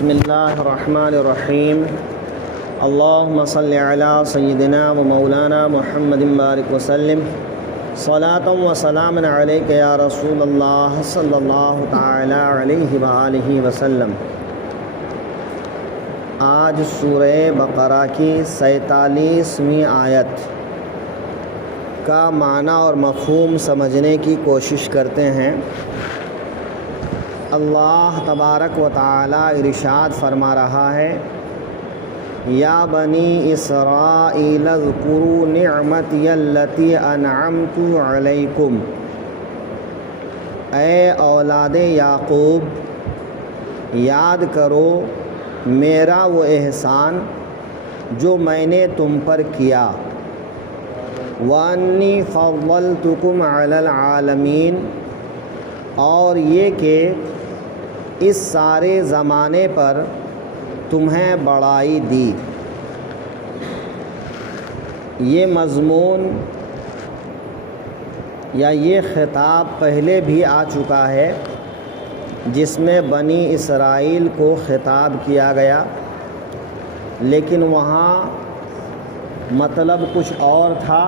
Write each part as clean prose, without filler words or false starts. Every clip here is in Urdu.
بسم اللہ الرحمن الرحیم اللہم صلی علی سیدنا و مولانا محمد بارک وسلم صلاۃ و سلام علیک یا رسول اللہ صلی اللہ تعالی علیہ وآلہ وسلم۔ آج سورہ بقرہ کی 47ویں آیت کا معنی اور مفہوم سمجھنے کی کوشش کرتے ہیں۔ اللہ تبارک و تعالی ارشاد فرما رہا ہے، یا بنی اسرائیل اذکروا نعمتی التی انعمت علیکم، اے اولاد یعقوب یاد کرو میرا وہ احسان جو میں نے تم پر کیا، وانی فضلتکم علی العالمین، اور یہ کہ اس سارے زمانے پر تمہیں بڑائی دی۔ یہ مضمون یا یہ خطاب پہلے بھی آ چکا ہے، جس میں بنی اسرائیل کو خطاب کیا گیا، لیکن وہاں مطلب کچھ اور تھا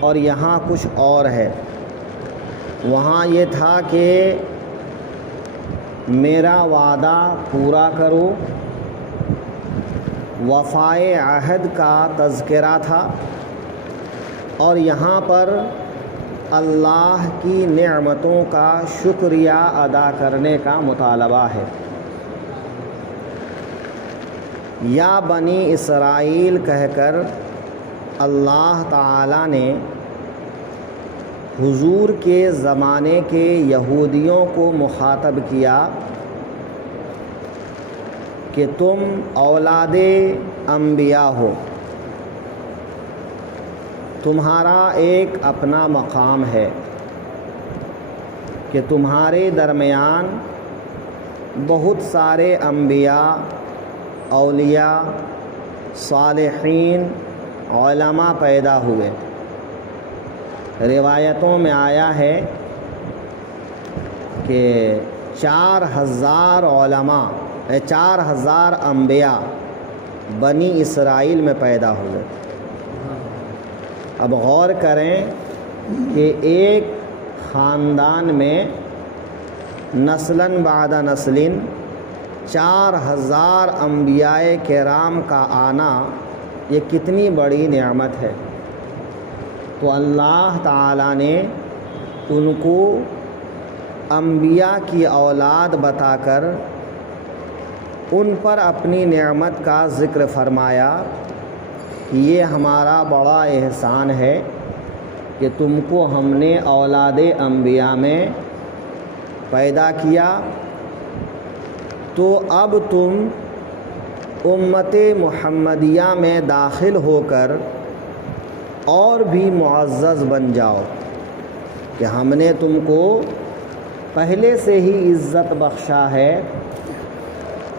اور یہاں کچھ اور ہے۔ وہاں یہ تھا کہ میرا وعدہ پورا کرو، وفائے عہد کا تذکرہ تھا، اور یہاں پر اللہ کی نعمتوں کا شکریہ ادا کرنے کا مطالبہ ہے۔ یا بنی اسرائیل کہہ کر اللہ تعالی نے حضور کے زمانے کے یہودیوں کو مخاطب کیا کہ تم اولاد انبیاء ہو، تمہارا ایک اپنا مقام ہے کہ تمہارے درمیان بہت سارے انبیاء، اولیاء، صالحین، علماء پیدا ہوئے۔ روایتوں میں آیا ہے کہ 4000 علماء 4000 انبیاء بنی اسرائیل میں پیدا ہوئے۔ اب غور کریں کہ ایک خاندان میں نسلاً بعد نسلٍ 4000 انبیاء کرام کا آنا یہ کتنی بڑی نعمت ہے۔ تو اللہ تعالیٰ نے ان کو انبیاء کی اولاد بتا کر ان پر اپنی نعمت کا ذکر فرمایا کہ یہ ہمارا بڑا احسان ہے کہ تم کو ہم نے اولاد انبیاء میں پیدا کیا، تو اب تم امت محمدیہ میں داخل ہو کر اور بھی معزز بن جاؤ کہ ہم نے تم کو پہلے سے ہی عزت بخشا ہے۔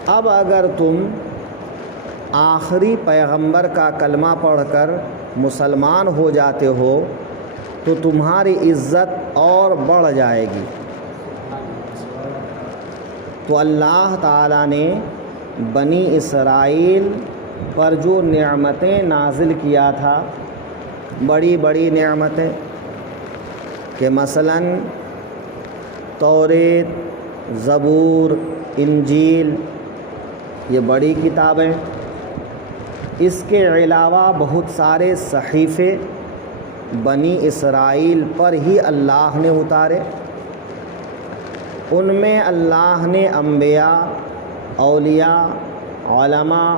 اب اگر تم آخری پیغمبر کا کلمہ پڑھ کر مسلمان ہو جاتے ہو تو تمہاری عزت اور بڑھ جائے گی۔ تو اللہ تعالیٰ نے بنی اسرائیل پر جو نعمتیں نازل کیا تھا، بڑی بڑی نعمتیں، کہ مثلاً توریت، زبور، انجیل، یہ بڑی کتابیں، اس کے علاوہ بہت سارے صحیفے بنی اسرائیل پر ہی اللہ نے اتارے۔ ان میں اللہ نے انبیاء، اولیاء، علماء،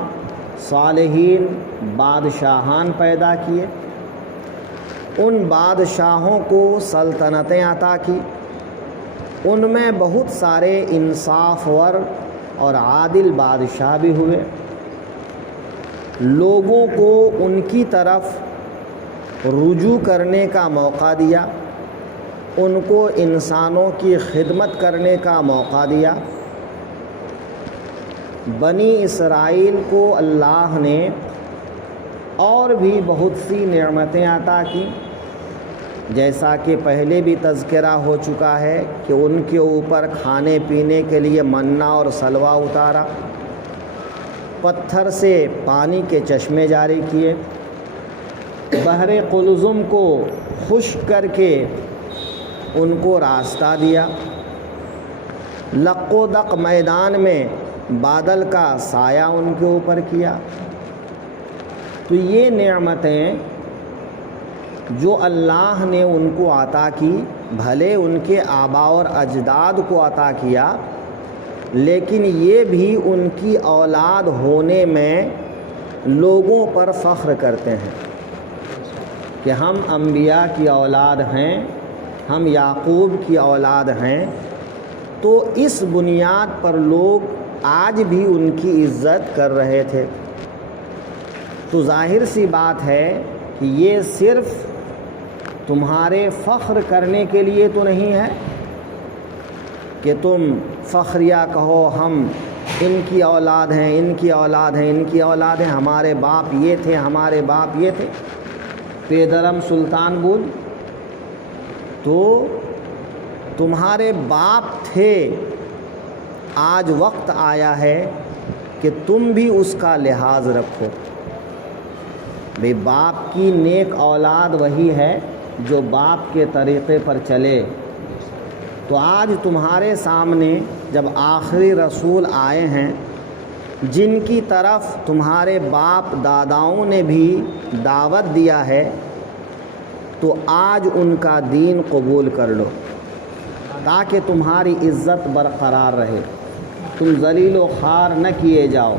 صالحین، بادشاہان پیدا کیے۔ ان بادشاہوں کو سلطنتیں عطا کی، ان میں بہت سارے انصاف ور اور عادل بادشاہ بھی ہوئے۔ لوگوں کو ان کی طرف رجوع کرنے کا موقع دیا، ان کو انسانوں کی خدمت کرنے کا موقع دیا۔ بنی اسرائیل کو اللہ نے اور بھی بہت سی نعمتیں عطا کی، جیسا کہ پہلے بھی تذکرہ ہو چکا ہے کہ ان کے اوپر کھانے پینے کے لیے منّا اور سلوہ اتارا، پتھر سے پانی کے چشمے جاری کیے، بحر قلزم کو خشک کر کے ان کو راستہ دیا، لق و دق میدان میں بادل کا سایہ ان کے اوپر کیا۔ تو یہ نعمتیں جو اللہ نے ان کو عطا کی، بھلے ان کے آباء اور اجداد کو عطا کیا، لیکن یہ بھی ان کی اولاد ہونے میں لوگوں پر فخر کرتے ہیں کہ ہم انبیاء کی اولاد ہیں، ہم یعقوب کی اولاد ہیں۔ تو اس بنیاد پر لوگ آج بھی ان کی عزت کر رہے تھے۔ تو ظاہر سی بات ہے کہ یہ صرف تمہارے فخر کرنے کے لیے تو نہیں ہے کہ تم فخریہ کہو ہم ان کی اولاد ہیں، ان کی اولاد ہیں، ان کی اولاد ہیں، ہمارے باپ یہ تھے، ہمارے باپ یہ تھے، پیدرم سلطان بول تو تمہارے باپ تھے، آج وقت آیا ہے کہ تم بھی اس کا لحاظ رکھو۔ بھئی باپ کی نیک اولاد وہی ہے جو باپ کے طریقے پر چلے۔ تو آج تمہارے سامنے جب آخری رسول آئے ہیں جن کی طرف تمہارے باپ داداؤں نے بھی دعوت دیا ہے، تو آج ان کا دین قبول کر لو تاکہ تمہاری عزت برقرار رہے، تم ذلیل و خوار نہ کیے جاؤ،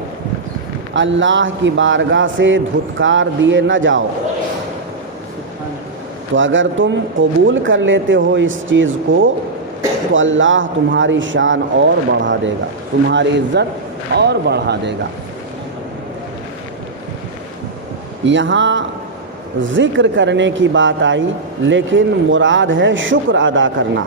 اللہ کی بارگاہ سے دھتکار دیے نہ جاؤ۔ تو اگر تم قبول کر لیتے ہو اس چیز کو تو اللہ تمہاری شان اور بڑھا دے گا، تمہاری عزت اور بڑھا دے گا۔ یہاں ذکر کرنے کی بات آئی، لیکن مراد ہے شکر ادا کرنا۔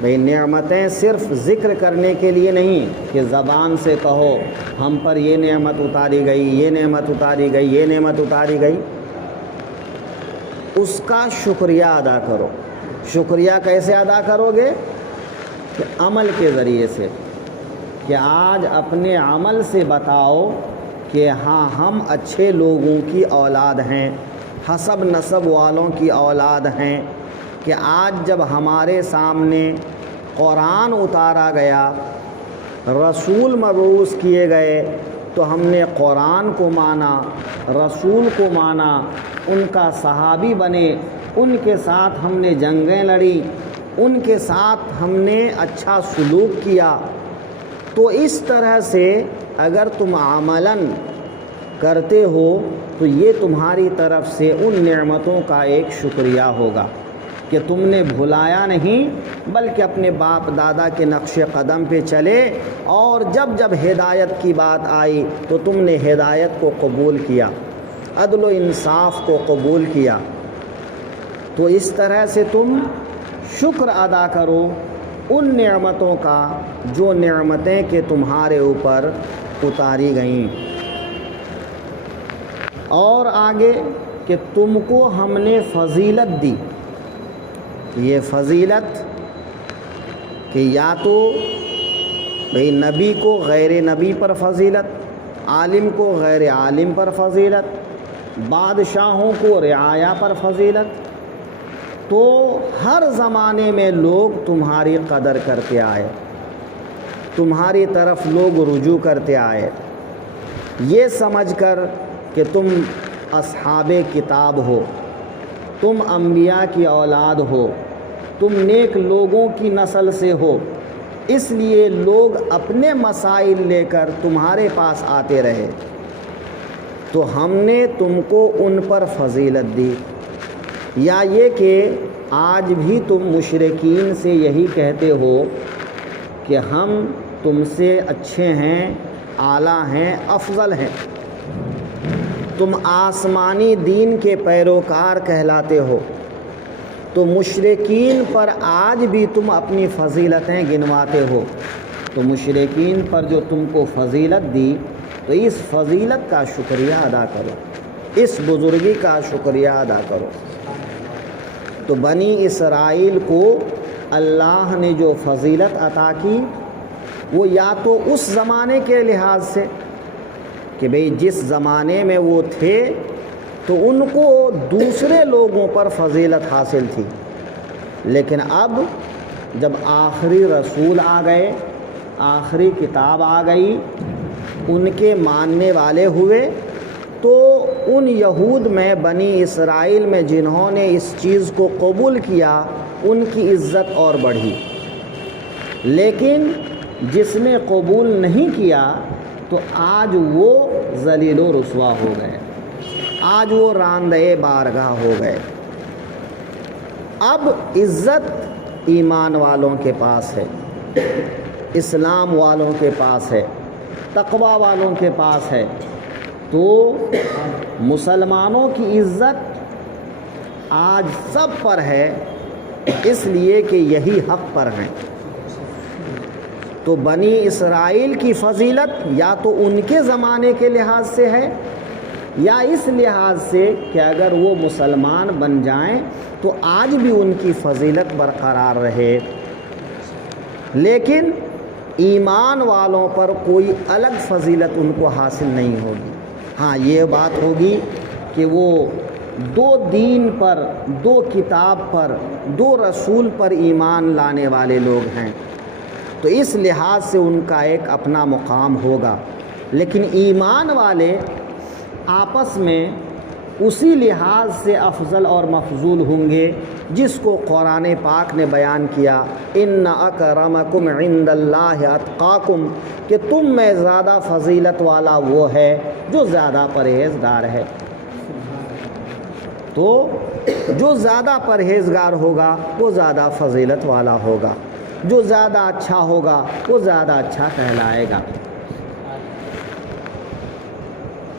بھئی نعمتیں صرف ذکر کرنے کے لیے نہیں کہ زبان سے کہو ہم پر یہ نعمت اتاری گئی، یہ نعمت اتاری گئی، یہ نعمت اتاری گئی، اس کا شکریہ ادا کرو۔ شکریہ کیسے ادا کرو گے؟ کہ عمل کے ذریعے سے، کہ آج اپنے عمل سے بتاؤ کہ ہاں ہم اچھے لوگوں کی اولاد ہیں، حسب نسب والوں کی اولاد ہیں، کہ آج جب ہمارے سامنے قرآن اتارا گیا، رسول مبعوث کیے گئے، تو ہم نے قرآن کو مانا، رسول کو مانا، ان کا صحابی بنے، ان کے ساتھ ہم نے جنگیں لڑی، ان کے ساتھ ہم نے اچھا سلوک کیا۔ تو اس طرح سے اگر تم عملاً کرتے ہو تو یہ تمہاری طرف سے ان نعمتوں کا ایک شکریہ ہوگا کہ تم نے بھلایا نہیں بلکہ اپنے باپ دادا کے نقش قدم پہ چلے، اور جب جب ہدایت کی بات آئی تو تم نے ہدایت کو قبول کیا، عدل و انصاف کو قبول کیا۔ تو اس طرح سے تم شکر ادا کرو ان نعمتوں کا جو نعمتیں کہ تمہارے اوپر اتاری گئیں۔ اور آگے کہ تم کو ہم نے فضیلت دی، یہ فضیلت کہ یا تو بھئی نبی کو غیر نبی پر فضیلت، عالم کو غیر عالم پر فضیلت، بادشاہوں کو رعایا پر فضیلت۔ تو ہر زمانے میں لوگ تمہاری قدر کرتے آئے، تمہاری طرف لوگ رجوع کرتے آئے، یہ سمجھ کر کہ تم اصحاب کتاب ہو، تم انبیاء کی اولاد ہو، تم نیک لوگوں کی نسل سے ہو، اس لیے لوگ اپنے مسائل لے کر تمہارے پاس آتے رہے، تو ہم نے تم کو ان پر فضیلت دی۔ یا یہ کہ آج بھی تم مشرکین سے یہی کہتے ہو کہ ہم تم سے اچھے ہیں، اعلیٰ ہیں، افضل ہیں، تم آسمانی دین کے پیروکار کہلاتے ہو، تو مشرکین پر آج بھی تم اپنی فضیلتیں گنواتے ہو۔ تو مشرکین پر جو تم کو فضیلت دی تو اس فضیلت کا شکریہ ادا کرو، اس بزرگی کا شکریہ ادا کرو۔ تو بنی اسرائیل کو اللہ نے جو فضیلت عطا کی وہ یا تو اس زمانے کے لحاظ سے کہ بھئی جس زمانے میں وہ تھے تو ان کو دوسرے لوگوں پر فضیلت حاصل تھی، لیکن اب جب آخری رسول آ گئے، آخری کتاب آ گئی، ان کے ماننے والے ہوئے، تو ان یہود میں بنی اسرائیل میں جنہوں نے اس چیز کو قبول کیا ان کی عزت اور بڑھی، لیکن جس نے قبول نہیں کیا تو آج وہ ذلیل و رسوا ہو گئے، آج وہ راندۂ بارگاہ ہو گئے۔ اب عزت ایمان والوں کے پاس ہے، اسلام والوں کے پاس ہے، تقوی والوں کے پاس ہے، تو مسلمانوں کی عزت آج سب پر ہے، اس لیے کہ یہی حق پر ہیں۔ تو بنی اسرائیل کی فضیلت یا تو ان کے زمانے کے لحاظ سے ہے یا اس لحاظ سے کہ اگر وہ مسلمان بن جائیں تو آج بھی ان کی فضیلت برقرار رہے، لیکن ایمان والوں پر کوئی الگ فضیلت ان کو حاصل نہیں ہوگی۔ ہاں یہ بات ہوگی کہ وہ دو دین پر، دو کتاب پر، دو رسول پر ایمان لانے والے لوگ ہیں، تو اس لحاظ سے ان کا ایک اپنا مقام ہوگا، لیکن ایمان والے آپس میں اسی لحاظ سے افضل اور مفضول ہوں گے جس کو قرآن پاک نے بیان کیا، ان اکرمکم عند اللہ اتقاکم، کہ تم میں زیادہ فضیلت والا وہ ہے جو زیادہ پرہیزگار ہے۔ تو جو زیادہ پرہیزگار ہوگا وہ زیادہ فضیلت والا ہوگا، جو زیادہ اچھا ہوگا وہ زیادہ اچھا کہلائے گا۔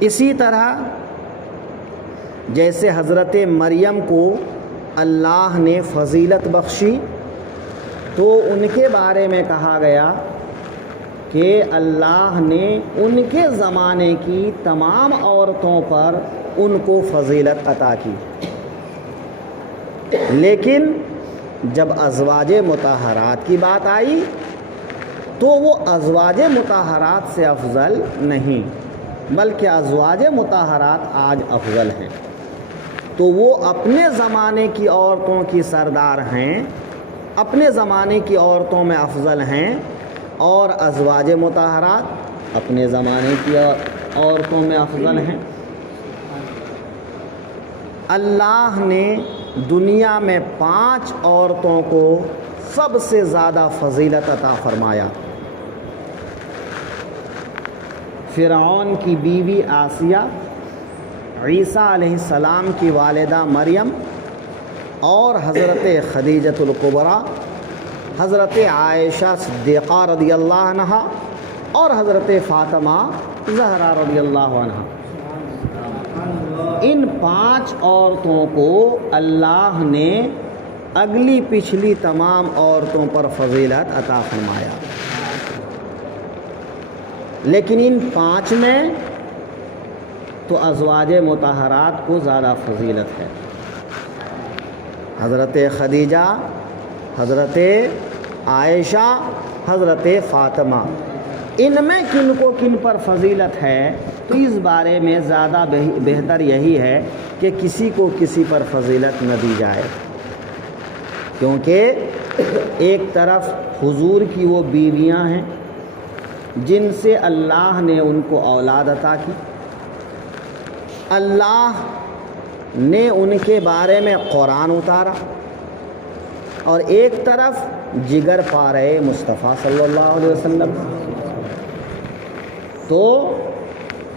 اسی طرح جیسے حضرت مریم کو اللہ نے فضیلت بخشی تو ان کے بارے میں کہا گیا کہ اللہ نے ان کے زمانے کی تمام عورتوں پر ان کو فضیلت عطا کی، لیکن جب ازواج مطہرات کی بات آئی تو وہ ازواج مطہرات سے افضل نہیں، بلکہ ازواج مطہرات آج افضل ہیں، تو وہ اپنے زمانے کی عورتوں کی سردار ہیں، اپنے زمانے کی عورتوں میں افضل ہیں، اور ازواج مطہرات اپنے زمانے کی عورتوں میں افضل ہیں۔ اللہ نے دنیا میں 5 عورتوں کو سب سے زیادہ فضیلت عطا فرمایا۔ فرعون کی بیوی آسیہ، عیسیٰ علیہ السلام کی والدہ مریم، اور حضرت خدیجۃ الکبریٰ، حضرت عائشہ صدیقہ رضی اللہ عنہا، اور حضرت فاطمہ زہرا رضی اللہ عنہا۔ ان 5 عورتوں کو اللہ نے اگلی پچھلی تمام عورتوں پر فضیلت عطا فرمایا، لیکن ان 5 میں تو ازواج مطہرات کو زیادہ فضیلت ہے۔ حضرت خدیجہ، حضرت عائشہ، حضرت فاطمہ، ان میں کن کو کن پر فضیلت ہے تو اس بارے میں زیادہ بہتر یہی ہے کہ کسی کو کسی پر فضیلت نہ دی جائے، کیونکہ ایک طرف حضور کی وہ بیویاں ہیں جن سے اللہ نے ان کو اولاد عطا کی، اللہ نے ان کے بارے میں قرآن اتارا، اور ایک طرف جگر پارے مصطفیٰ صلی اللہ علیہ وسلم، تو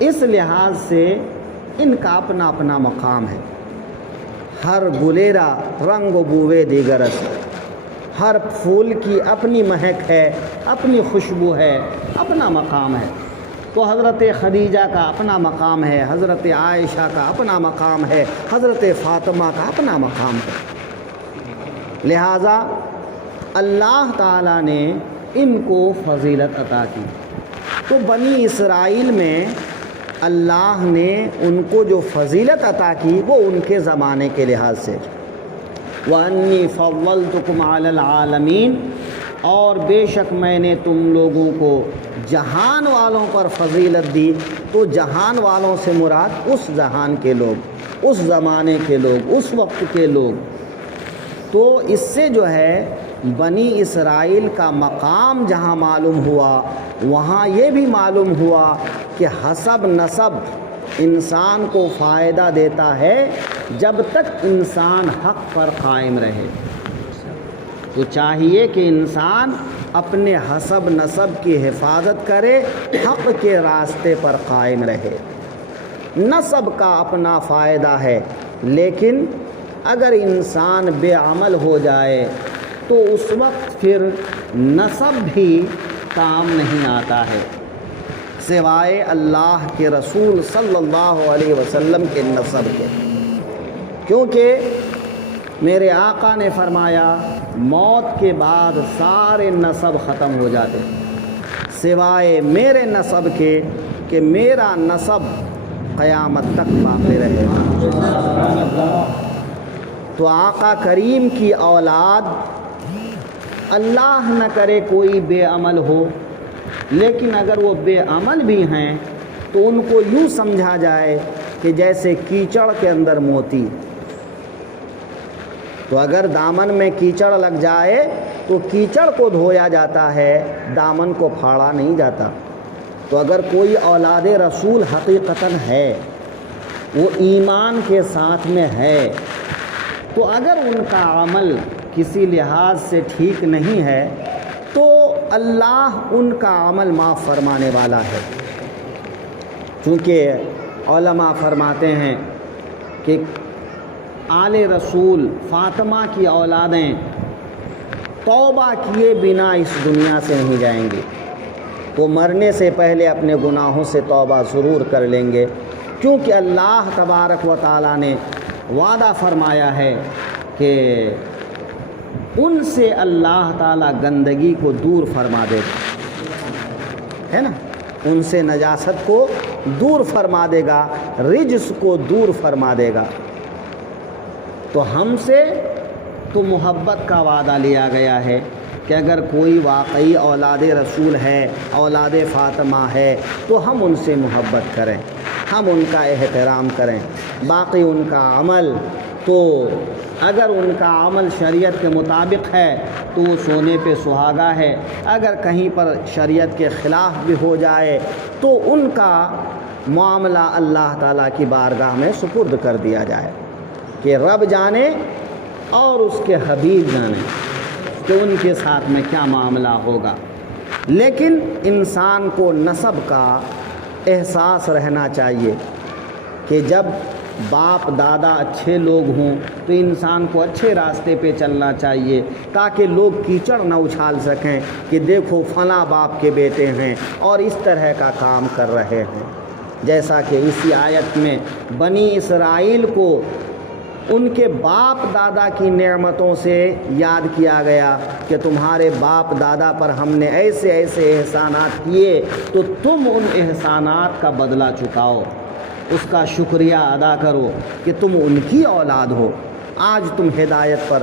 اس لحاظ سے ان کا اپنا اپنا مقام ہے۔ ہر گلیرا رنگ و بوئے دیگر است، ہر پھول کی اپنی مہک ہے، اپنی خوشبو ہے، اپنا مقام ہے۔ تو حضرت خدیجہ کا اپنا مقام ہے، حضرت عائشہ کا اپنا مقام ہے، حضرت فاطمہ کا اپنا مقام ہے۔ لہٰذا اللہ تعالیٰ نے ان کو فضیلت عطا کی۔ تو بنی اسرائیل میں اللہ نے ان کو جو فضیلت عطا کی وہ ان کے زمانے کے لحاظ سے، وَأَنِّي فَضَّلْتُكُمْ عَلَى الْعَالَمِينَ، اور بے شک میں نے تم لوگوں کو جہان والوں پر فضیلت دی۔ تو جہان والوں سے مراد اس جہان کے لوگ، اس زمانے کے لوگ، اس وقت کے لوگ۔ تو اس سے جو ہے بنی اسرائیل کا مقام جہاں معلوم ہوا، وہاں یہ بھی معلوم ہوا کہ حسب نسب انسان کو فائدہ دیتا ہے جب تک انسان حق پر قائم رہے۔ تو چاہیے کہ انسان اپنے حسب نسب کی حفاظت کرے، حق کے راستے پر قائم رہے۔ نسب کا اپنا فائدہ ہے، لیکن اگر انسان بے عمل ہو جائے تو اس وقت پھر نسب بھی کام نہیں آتا ہے، سوائے اللہ کے رسول صلی اللہ علیہ وسلم کے نسب کے، کیونکہ میرے آقا نے فرمایا موت کے بعد سارے نسب ختم ہو جاتے سوائے میرے نسب کے، کہ میرا نسب قیامت تک باقی رہے گا۔ تو آقا کریم کی اولاد، اللہ نہ کرے کوئی بے عمل ہو، لیکن اگر وہ بے عمل بھی ہیں تو ان کو یوں سمجھا جائے کہ جیسے کیچڑ کے اندر موتی۔ تو اگر دامن میں کیچڑ لگ جائے تو کیچڑ کو دھویا جاتا ہے، دامن کو پھاڑا نہیں جاتا۔ تو اگر کوئی اولاد رسول حقیقتاً ہے، وہ ایمان کے ساتھ میں ہے، تو اگر ان کا عمل کسی لحاظ سے ٹھیک نہیں ہے تو اللہ ان کا عمل معاف فرمانے والا ہے۔ چونکہ علماء فرماتے ہیں کہ آل رسول فاطمہ کی اولادیں توبہ کیے بنا اس دنیا سے نہیں جائیں گے، وہ مرنے سے پہلے اپنے گناہوں سے توبہ ضرور کر لیں گے، کیونکہ اللہ تبارک و تعالیٰ نے وعدہ فرمایا ہے کہ ان سے اللہ تعالیٰ گندگی کو دور فرما دے گا، ہے نا، ان سے نجاست کو دور فرما دے گا، رجس کو دور فرما دے گا۔ تو ہم سے تو محبت کا وعدہ لیا گیا ہے کہ اگر کوئی واقعی اولاد رسول ہے، اولاد فاطمہ ہے، تو ہم ان سے محبت کریں، ہم ان کا احترام کریں۔ باقی ان کا عمل، تو اگر ان کا عمل شریعت کے مطابق ہے تو وہ سونے پہ سہاگا ہے، اگر کہیں پر شریعت کے خلاف بھی ہو جائے تو ان کا معاملہ اللہ تعالیٰ کی بارگاہ میں سپرد کر دیا جائے کہ رب جانے اور اس کے حبیب جانے کہ ان کے ساتھ میں کیا معاملہ ہوگا۔ لیکن انسان کو نسب کا احساس رہنا چاہیے کہ جب باپ دادا اچھے لوگ ہوں تو انسان کو اچھے راستے پہ چلنا چاہیے، تاکہ لوگ کیچڑ نہ اچھال سکیں کہ دیکھو فلاں باپ کے بیٹے ہیں اور اس طرح کا کام کر رہے ہیں۔ جیسا کہ اسی آیت میں بنی اسرائیل کو ان کے باپ دادا کی نعمتوں سے یاد کیا گیا کہ تمہارے باپ دادا پر ہم نے ایسے ایسے احسانات کیے، تو تم ان احسانات کا بدلہ چکاؤ، اس کا شکریہ ادا کرو کہ تم ان کی اولاد ہو۔ آج تم ہدایت پر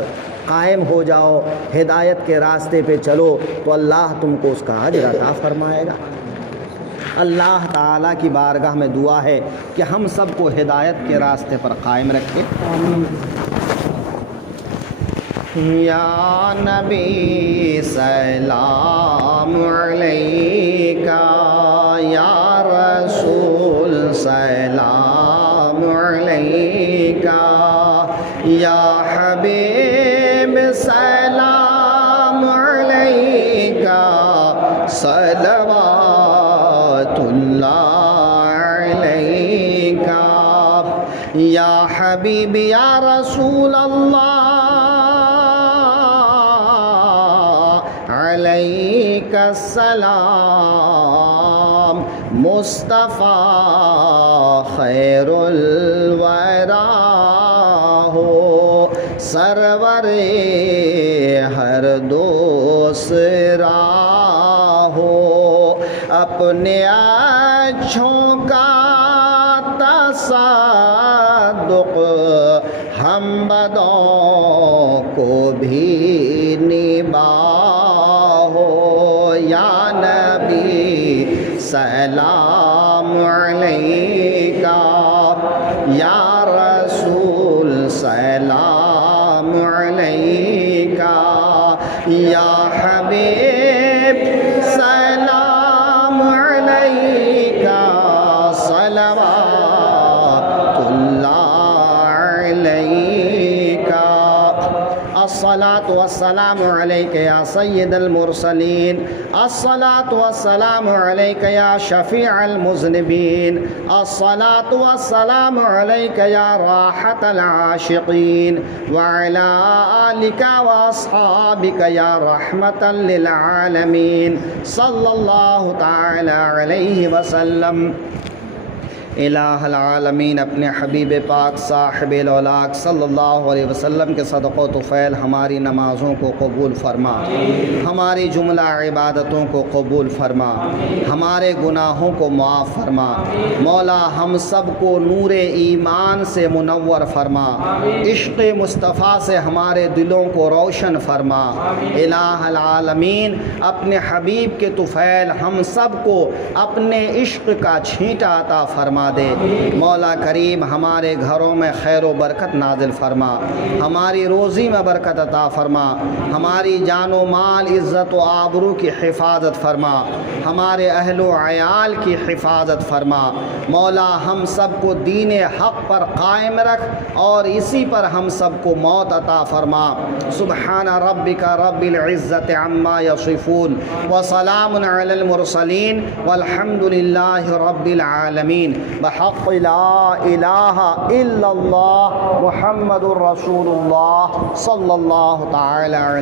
قائم ہو جاؤ، ہدایت کے راستے پہ چلو، تو اللہ تم کو اس کا اجر عطا فرمائے گا۔ اللہ تعالیٰ کی بارگاہ میں دعا ہے کہ ہم سب کو ہدایت کے راستے پر قائم رکھے۔ یا نبی سلام علیکہ، یا رسول سلام علیکہ، یا حبیب سلام علیکہ، صلوات اللہ علیکہ، یا حبیب یا رسول اللہ علیکہ السلام، مصطفیٰ خیر الورا ہو، سرور ہر دوسرا ہو، اپنے اچھوں کا تصدق ہم بدوں کو بھی نبھاؤ یا نبی سلام علیکہ یا رسول سلام علیکہ یا حبیب سلام علیکہ صلوات اللہ علیکہ الصلاۃ والسلام علیک یا سید المرسلین الصلاۃ والسلام علیک یا شفیع المذنبین الصلاۃ والسلام علیک یا راحت العاشقین وعلی آلک واصحابک یا رحمتا للعالمین صلی اللہ تعالی علیہ وسلم۔ الہ العالمین اپنے حبیب پاک صاحب الاولاق صلی اللہ علیہ وسلم کے صدقہ و طفیل ہماری نمازوں کو قبول فرما، ہماری جملہ عبادتوں کو قبول فرما، ہمارے گناہوں کو معاف فرما۔ مولا ہم سب کو نور ایمان سے منور فرما، عشق مصطفیٰ سے ہمارے دلوں کو روشن فرما۔ الہ العالمین اپنے حبیب کے طفیل ہم سب کو اپنے عشق کا چھینٹا عطا فرما دے۔ مولا کریم ہمارے گھروں میں خیر و برکت نازل فرما، ہماری روزی میں برکت عطا فرما، ہماری جان و مال عزت و آبرو کی حفاظت فرما، ہمارے اہل و عیال کی حفاظت فرما۔ مولا ہم سب کو دین حق پر قائم رکھ اور اسی پر ہم سب کو موت عطا فرما۔ سبحان ربک رب العزت عما یصفون وسلام علی المرسلین والحمد للہ رب العالمین۔ بحق لا الہ الا اللہ محمد الرسول اللہ صلی اللہ تعالی علیہ